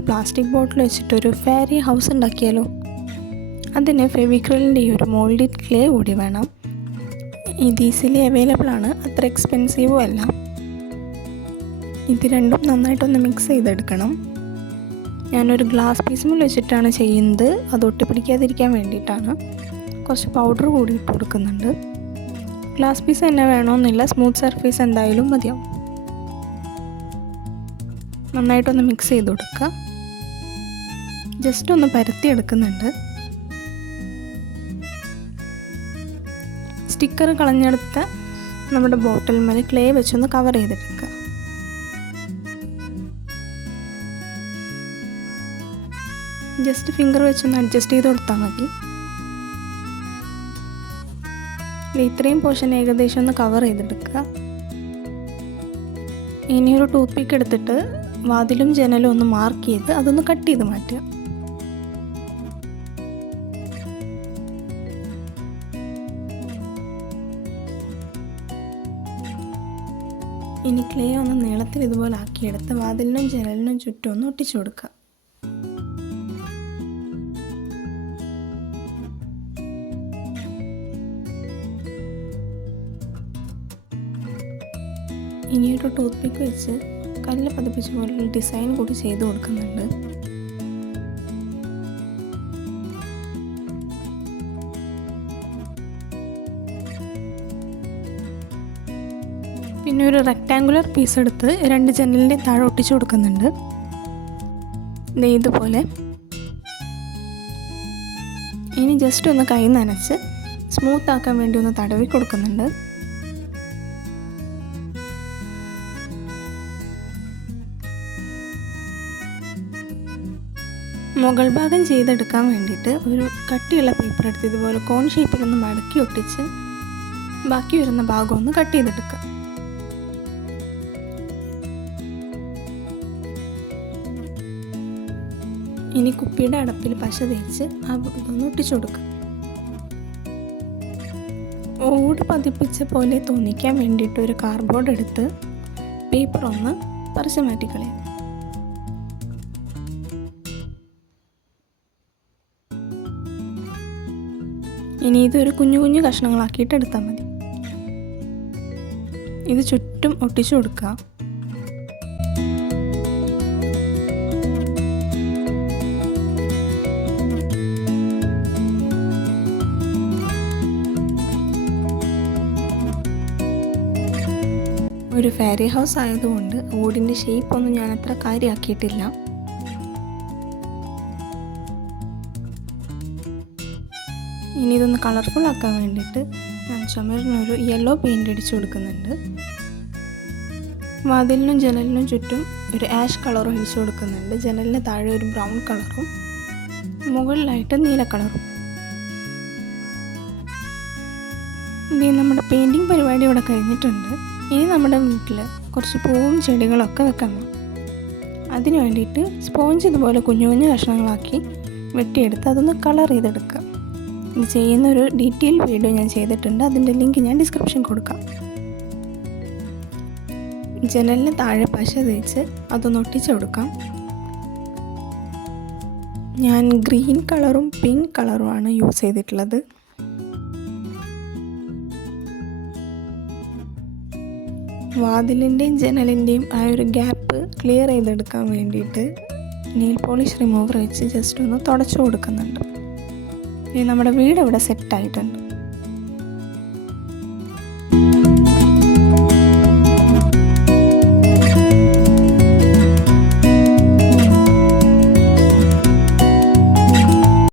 ഒരു plastic bottle വെച്ചിട്ടൊരു fairy house ഉണ്ടാക്കിയാലോ? അതിന് ഫെവിക്രിലിൻ്റെ ഈ ഒരു മോൾഡിഡ് ക്ലേ കൂടി വേണം. ഇത് ഈസിലി അവൈലബിൾ ആണ്, അത്ര എക്സ്പെൻസീവും അല്ല. ഇത് രണ്ടും നന്നായിട്ടൊന്ന് മിക്സ് ചെയ്തെടുക്കണം. ഞാനൊരു ഗ്ലാസ് പീസിൽ വെച്ചിട്ടാണ് ചെയ്യുന്നത്, അത് ഒട്ടിപ്പിടിക്കാതിരിക്കാൻ വേണ്ടിയിട്ടാണ്. കുറച്ച് പൗഡർ കൂടി ഇട്ട് കൊടുക്കുന്നുണ്ട്. ഗ്ലാസ് പീസ് തന്നെ വേണമെന്നില്ല, സ്മൂത്ത് സർഫേസ് എന്തായാലും മതിയാവും. നന്നായിട്ടൊന്ന് മിക്സ് ചെയ്ത് കൊടുക്കുക. ജസ്റ്റ് ഒന്ന് പരത്തി എടുക്കുന്നുണ്ട്. സ്റ്റിക്കർ കളഞ്ഞെടുത്ത നമ്മുടെ ബോട്ടിൽ മേലെ ക്ലേ വെച്ചൊന്ന് കവർ ചെയ്തെടുക്കുക. ജസ്റ്റ് ഫിംഗർ വെച്ചൊന്ന് അഡ്ജസ്റ്റ് ചെയ്ത് കൊടുത്താൽ മതി. ഇത്രയും പോർഷൻ ഏകദേശം ഒന്ന് കവർ ചെയ്തെടുക്കുക. ഇനിയൊരു ടൂത്ത് പിക്ക് എടുത്തിട്ട് വാതിലും ജനലും ഒന്ന് മാർക്ക് ചെയ്ത് അതൊന്ന് കട്ട് ചെയ്ത് മാറ്റുക. ഇനി ക്ലേ ഒന്ന് നീളത്തിൽ ഇതുപോലെ ആക്കിയെടുത്ത് വാതിലിനും ജനലിനും ചുറ്റും ഒന്ന് ഒട്ടിച്ചു കൊടുക്കുക. ഇനിയൊരു ടൂത്ത് പിക്ക് വെച്ച് കല്ല് പതിപ്പിച്ച പോലുള്ള ഡിസൈൻ കൂടി ചെയ്ത് കൊടുക്കുന്നുണ്ട്. പിന്നെ ഒരു റെക്റ്റാങ്കുലർ പീസ് എടുത്ത് 2 ജനലിൻ്റെ താഴെ ഒട്ടിച്ചു കൊടുക്കുന്നുണ്ട്. ഇതുപോലെ. ഇനി ജസ്റ്റ് ഒന്ന് കൈ നനച്ച് സ്മൂത്ത് ആക്കാൻ വേണ്ടി ഒന്ന് തടവി കൊടുക്കുന്നുണ്ട്. മുകൾ ഭാഗം ചെയ്തെടുക്കാൻ വേണ്ടിയിട്ട് ഒരു കട്ടിയുള്ള പേപ്പർ എടുത്ത് ഇതുപോലെ കോൺ ഷേപ്പിലൊന്ന് മടക്കി ഒട്ടിച്ച് ബാക്കി വരുന്ന ഭാഗം ഒന്ന് കട്ട് ചെയ്തെടുക്കുക. ഇനി കുപ്പിയുടെ അടപ്പിൽ പശ തേച്ച് ആ ഇതൊന്ന് ഒട്ടിച്ചു കൊടുക്കുക. ഓട് പതിപ്പിച്ച പോലെ തോന്നിക്കാൻ വേണ്ടിയിട്ട് ഒരു കാർഡ്ബോർഡ് എടുത്ത് പേപ്പർ ഒന്ന് പറിച്ച് മാറ്റിക്കളയാം. ഇനി ഇതൊരു കുഞ്ഞു കുഞ്ഞു കഷ്ണങ്ങളാക്കിയിട്ട് എടുത്താൽ മതി. ഇത് ചുറ്റും ഒട്ടിച്ചു കൊടുക്കുക. ഒരു ഫെയറി ഹൗസ് ആയതുകൊണ്ട് ഓടിൻ്റെ ഷേപ്പൊന്നും ഞാൻ അത്ര കാര്യമാക്കിയിട്ടില്ല. ഇനി ഇതൊന്ന് കളർഫുൾ ആക്കാൻ വേണ്ടിയിട്ട് ഞാൻ ചുമരിനൊരു യെല്ലോ പെയിൻ്റ് അടിച്ചു കൊടുക്കുന്നുണ്ട്. വാതിലിനും ജനലിനും ചുറ്റും ഒരു ആഷ് കളറും അടിച്ചു കൊടുക്കുന്നുണ്ട്. ജനലിന് താഴെ ഒരു ബ്രൗൺ കളറും മുകളിലായിട്ട് നീല കളറും. ഇനി നമ്മുടെ പെയിൻറ്റിങ് പരിപാടി ഇവിടെ കഴിഞ്ഞിട്ടുണ്ട്. ഇനി നമ്മുടെ വീട്ടിൽ കുറച്ച് പൂവും ചെടികളൊക്കെ വെക്കണം. അതിന് വേണ്ടിയിട്ട് സ്പോഞ്ച് ഇതുപോലെ കുഞ്ഞു കുഞ്ഞു കഷ്ണങ്ങളാക്കി വെട്ടിയെടുത്ത് അതൊന്ന് കളർ ചെയ്തെടുക്കുക. ഇത് ചെയ്യുന്നൊരു ഡീറ്റെയിൽ വീഡിയോ ഞാൻ ചെയ്തിട്ടുണ്ട്, അതിൻ്റെ ലിങ്ക് ഞാൻ ഡിസ്ക്രിപ്ഷൻ കൊടുക്കാം. ജനലിന് താഴെ പശ തേച്ച് അതൊന്ന് ഒട്ടിച്ചു കൊടുക്കാം. ഞാൻ ഗ്രീൻ കളറും പിങ്ക് കളറുമാണ് യൂസ് ചെയ്തിട്ടുള്ളത്. വാതിലിൻ്റെയും ജനലിൻ്റെയും ആ ഒരു ഗ്യാപ്പ് ക്ലിയർ ചെയ്തെടുക്കാൻ വേണ്ടിയിട്ട് നെയിൽ പോളിഷ് റിമൂവർ വെച്ച് ജസ്റ്റ് ഒന്ന് തുടച്ചു കൊടുക്കുന്നുണ്ട്. ഇനി നമ്മുടെ വീട് ഇവിടെ സെറ്റായിട്ടുണ്ട്.